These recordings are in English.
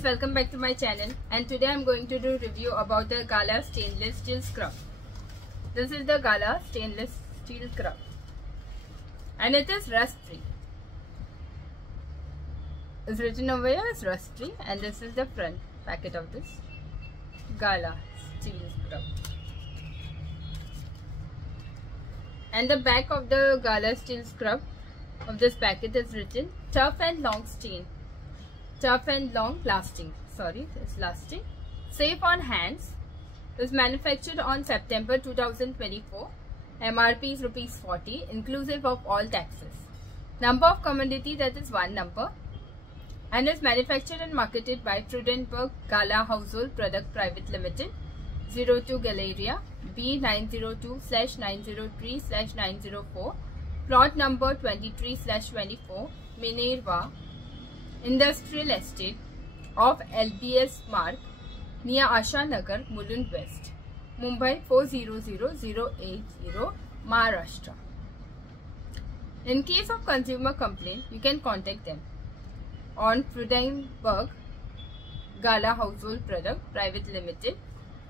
friends, welcome back to my channel, and today I'm going to do review about the Gala stainless steel scrub. This is the Gala stainless steel scrub and it is rust free. It's written over here as rust free, and this is the front packet of this Gala steel scrub. And the back of the Gala steel scrub of this packet is written tough and long lasting. It's lasting. Safe on hands. Is manufactured on September 2024. MRP is ₹40, inclusive of all taxes. Number of commodity, that is 1 number. And is manufactured and marketed by Freudenberg Gala Household Product Private Limited, 02 Galleria, B902/903/904, plot number 23/24, Minerva Industrial Estate of LBS Mark, near Asha Nagar, Mulund West, Mumbai 400080, Maharashtra. In case of consumer complaint, you can contact them on Freudenberg Gala Household Product Private Limited,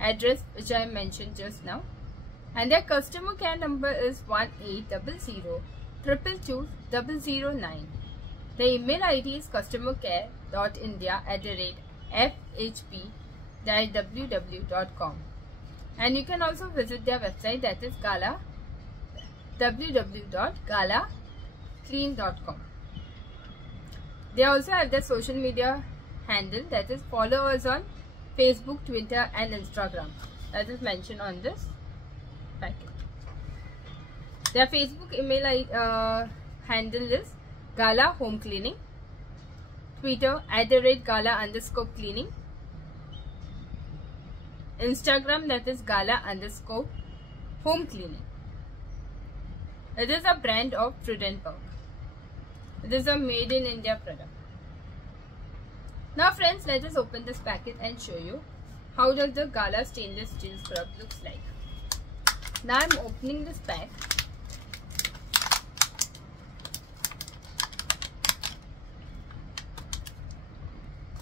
address which I mentioned just now, and their customer care number is 1800 The email ID is customercare.india@fhp-www.com, and you can also visit their website, that is Gala, www.galaclean.com. They also have their social media handle, that is follow us on Facebook, Twitter and Instagram, that is mentioned on this packet. Their Facebook email handle is Gala Home Cleaning, Twitter @Gala_cleaning, Instagram, that is Gala_home cleaning. It is a brand of Freudenberg. It is a made in India product. Now friends, let us open this packet and show you how does the Gala stainless steel scrub looks like. Now I am opening this pack.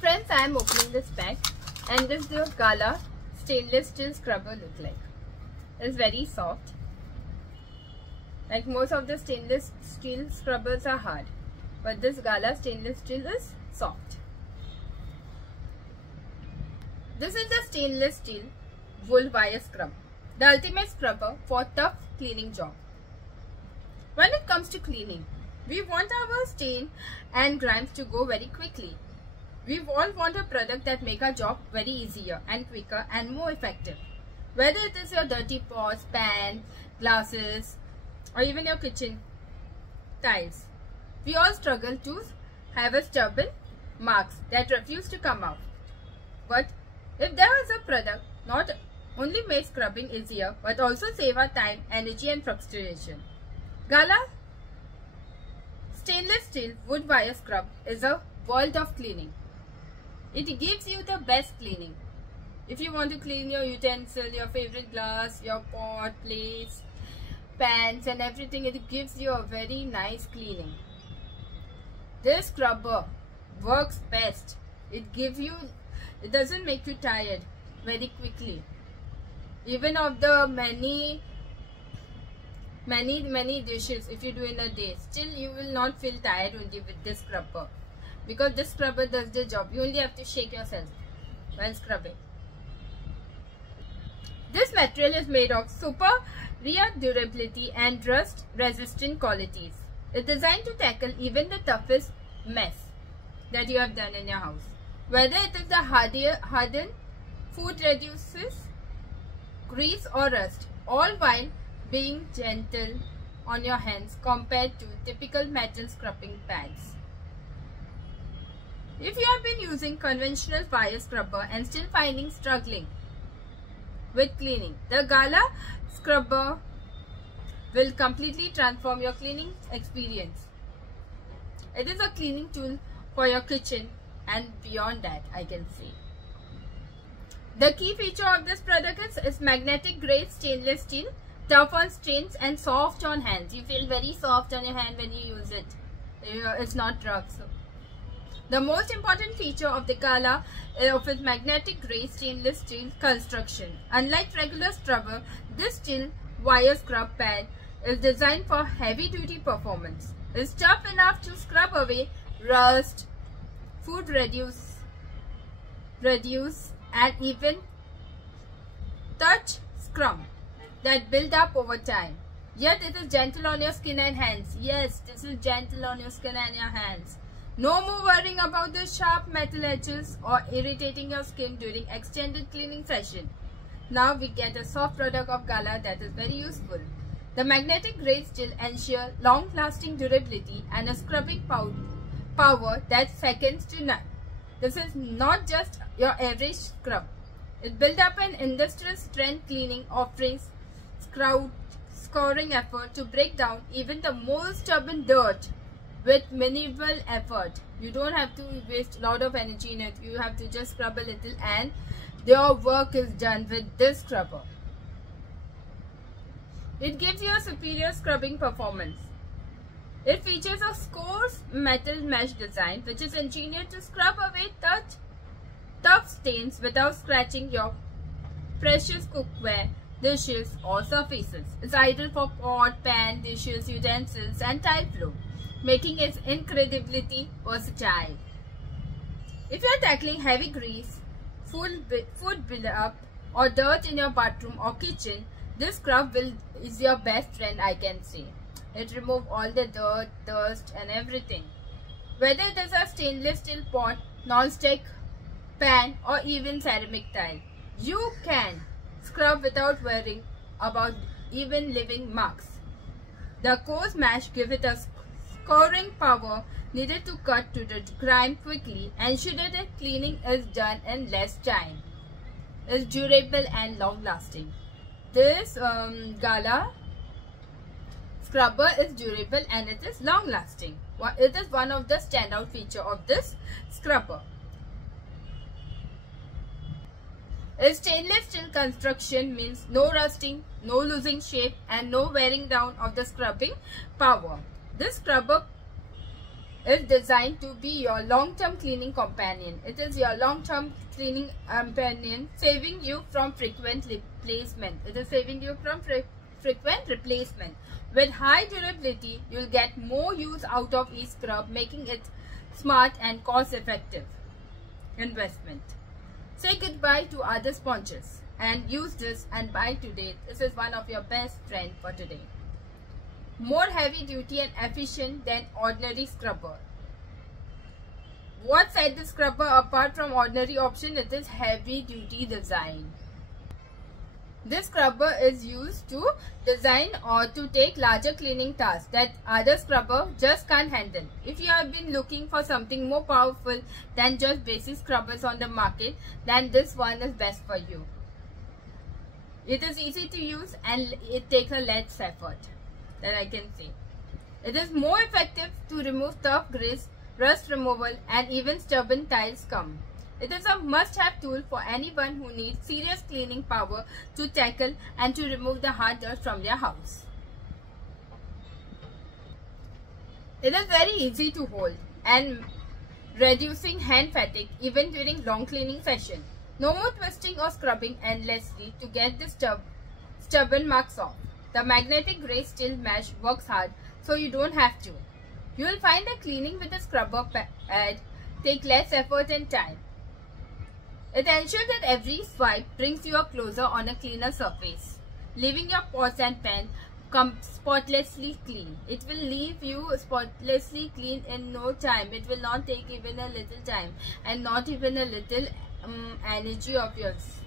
Friends, I am opening this pack, and this is the Gala stainless steel scrubber look like. It's very soft. Like most of the stainless steel scrubbers are hard, but this Gala stainless steel is soft. This is the stainless steel wool wire scrub, the ultimate scrubber for tough cleaning job. When it comes to cleaning, we want our stain and grimes to go very quickly. We all want a product that make our job very easier and quicker and more effective. Whether it is your dirty pots, pans, glasses, or even your kitchen tiles, we all struggle to have a stubborn marks that refuse to come out. But if there is a product not only make scrubbing easier but also save our time, energy and frustration, Gala stainless steel wood wire scrub is a world of cleaning. It gives you the best cleaning. If you want to clean your utensil, your favorite glass, your pot, plates, pans and everything, it gives you a very nice cleaning. This scrubber works best. It doesn't make you tired very quickly. Even of the many dishes if you do in a day, still you will not feel tired only with this scrubber, because this scrubber does the job. You only have to shake yourself while scrubbing. This material is made of superior durability and rust resistant qualities. It's designed to tackle even the toughest mess that you have done in your house. Whether it is the hardened food reduces, grease or rust, all while being gentle on your hands compared to typical metal scrubbing pads. If you have been using conventional wire scrubber and still struggling with cleaning, the Gala scrubber will completely transform your cleaning experience. It is a cleaning tool for your kitchen and beyond that, I can say. The key feature of this product is magnetic grade stainless steel, tough on stains and soft on hands. You feel very soft on your hand when you use it. It's not rough. So The most important feature of the Gala is of its magnetic grey stainless steel construction. Unlike regular scrubber, this steel wire scrub pad is designed for heavy-duty performance. It is tough enough to scrub away rust, food reduce, and even touch scum that build up over time. Yet it is gentle on your skin and hands. Yes, this is gentle on your skin and your hands. No more worrying about the sharp metal edges or irritating your skin during extended cleaning session. Now we get a soft product of Gala that is very useful. The magnetic grey steel ensure long-lasting durability and a scrubbing power that's seconds to none. This is not just your average scrub. It built up an industrial strength cleaning offering scoring effort to break down even the most stubborn dirt with minimal effort. You don't have to waste a lot of energy in it. You have to just scrub a little and your work is done with this scrubber. It gives you a superior scrubbing performance. It features a coarse metal mesh design which is engineered to scrub away tough stains without scratching your precious cookware, dishes or surfaces. It's ideal for pot, pan, dishes, utensils and tile floor, making it incredibly versatile. If you are tackling heavy grease, food build-up or dirt in your bathroom or kitchen, this scrub is your best friend, I can say. It removes all the dirt, dust and everything. Whether it is a stainless steel pot, non-stick pan or even ceramic tile, you can scrub without worrying about even leaving marks. The coarse mesh gives it a scoring power needed to cut to the grime quickly, ensuring that cleaning is done in less time. It's durable and long-lasting. This Gala scrubber is durable and it is long-lasting. It is one of the standout features of this scrubber. Its stainless steel construction means no rusting, no losing shape and no wearing down of the scrubbing power. This scrubber is designed to be your long-term cleaning companion. It is your long-term cleaning companion, saving you from frequent replacement. It is saving you from frequent replacement. With high durability, you will get more use out of each scrub, making it smart and cost-effective investment. Say goodbye to other sponges and use this and buy today. This is one of your best friends for today. More heavy duty and efficient than ordinary scrubber. What sets the scrubber apart from ordinary option? It is heavy duty design. This scrubber is used to design or to take larger cleaning tasks that other scrubber just can't handle. If you have been looking for something more powerful than just basic scrubbers on the market, then this one is best for you. It is easy to use and it takes a less effort, that I can say. It is more effective to remove tough grease, rust removal and even stubborn tile scum. It is a must-have tool for anyone who needs serious cleaning power to tackle and to remove the hard dirt from their house. It is very easy to hold and reducing hand fatigue even during long cleaning session. No more twisting or scrubbing endlessly to get the stubborn marks off. The magnetic grey steel mesh works hard, so you don't have to. You will find that cleaning with a scrubber pad take less effort and time. It ensures that every swipe brings you closer on a cleaner surface, leaving your pots and pans spotlessly clean. It will leave you spotlessly clean in no time. It will not take even a little time and not even a little energy of yours.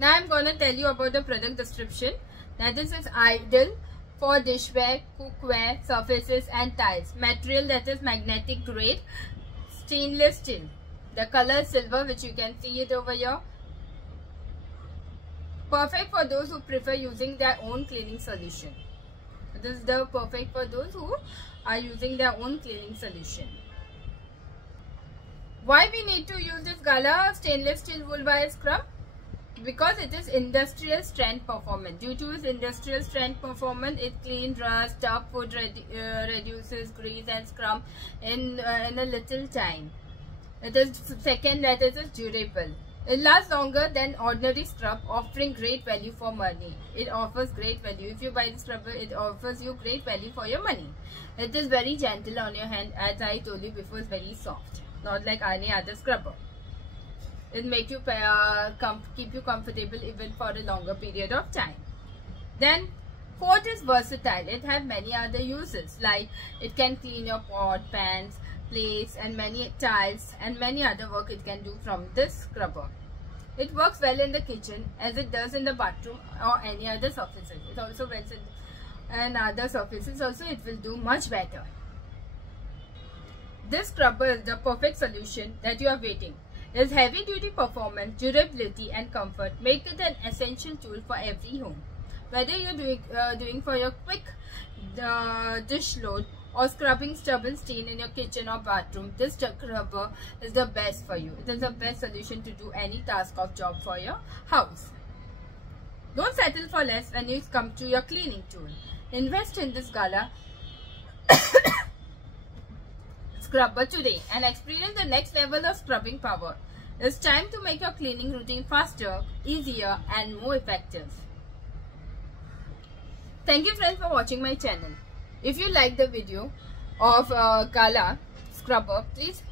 Now I am going to tell you about the product description. Now this is ideal for dishware, cookware, surfaces and tiles. Material that is magnetic grade stainless steel. The color is silver, which you can see it over here. Perfect for those who prefer using their own cleaning solution. This is the perfect for those who are using their own cleaning solution. Why we need to use this Gala stainless steel wool wire scrub? because it is industrial strength performance. Due to its industrial strength performance, it cleans rust, tough food, reduces grease and scrum in a little time. It is second, that it is durable. It lasts longer than ordinary scrub, offering great value for money. It offers great value. If you buy the scrubber, it offers you great value for your money. It is very gentle on your hand, as I told you before. It's very soft, not like any other scrubber. It makes you keep you comfortable even for a longer period of time. Then fourth is versatile. It has many other uses, like it can clean your pot, pans, plates and many tiles and many other work it can do from this scrubber. It works well in the kitchen as it does in the bathroom or any other surfaces. It also works in other surfaces also. It will do much better. This scrubber is the perfect solution that you are waiting. Its heavy duty performance, durability and comfort make it an essential tool for every home. Whether you are doing for your quick dish load or scrubbing stubborn stain in your kitchen or bathroom, this scrubber is the best for you. It is the best solution to do any task or job for your house. Don't settle for less when you come to your cleaning tool. Invest in this Gala scrubber today and experience the next level of scrubbing power. It's time to make your cleaning routine faster, easier and more effective. Thank you friends for watching my channel. If you like the video of Gala scrubber, please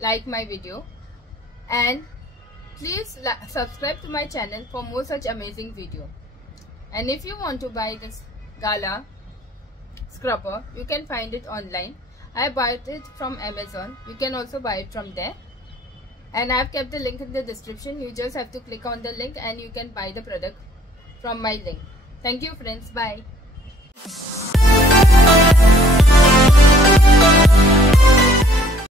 like my video and please subscribe to my channel for more such amazing video. And if you want to buy this Gala scrubber, you can find it online. I bought it from Amazon. You can also buy it from there. And I have kept the link in the description. You just have to click on the link and you can buy the product from my link. Thank you friends. Bye.